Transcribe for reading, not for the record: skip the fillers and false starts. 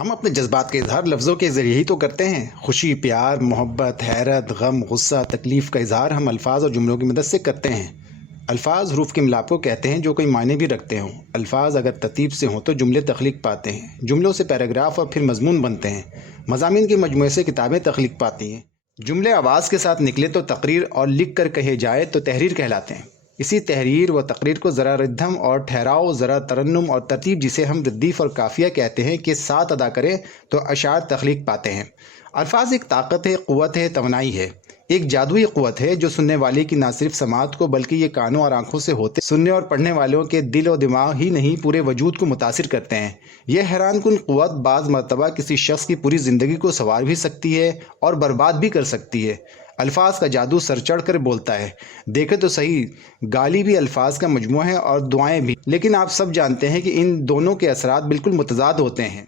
हम अपने जज्बात का इजहार लफ्ज़ों के ज़रिए ही तो करते हैं। खुशी, प्यार, मोहब्बत, हैरत, गम, गुस्सा, तकलीफ़ का इजहार हम अल्फाज और जुमलों की मदद से करते हैं। अल्फाज हरूफ के मिलाप को कहते हैं जो कोई मायने भी रखते हों। अल्फाज अगर तरतीब से हों तो जुमले तख्लीक पाते हैं। जुमलों से पैराग्राफ और फिर मजमून बनते हैं। मज़ामीन के मजमूए से किताबें तख्लीक पाती हैं। जुमले आवाज़ के साथ निकले तो तकरीर और लिख कर कहे जाए तो तहरीर कहलाते हैं। इसी तहरीर व तकरीर को ज़रा रिद्धम और ठहराव, ज़रा तरन्नुम और तरतीब, जिसे हम रद्दीफ़ और काफ़िया कहते हैं, के साथ अदा करें तो अशार तख्लीक पाते हैं। अल्फाज एक ताकत है, क़ुव्वत है, तवानाई है। एक जादुई क़ुव्वत है जो सुनने वाले की ना सिर्फ समात को बल्कि ये कानों और आंखों से होते सुनने और पढ़ने वालों के दिल और दिमाग ही नहीं, पूरे वजूद को मुतासिर करते हैं। यह हैरानकुन क़ुव्वत बाज़ मरतबा किसी शख्स की पूरी ज़िंदगी को संवार भी सकती है और बर्बाद भी कर सकती है। अल्फाज का जादू सर चढ़ कर बोलता है। देखे तो सही, गाली भी अल्फाज का मजमूआ है और दुआएं भी, लेकिन आप सब जानते हैं कि इन दोनों के असरात बिल्कुल मुतज़ाद होते हैं।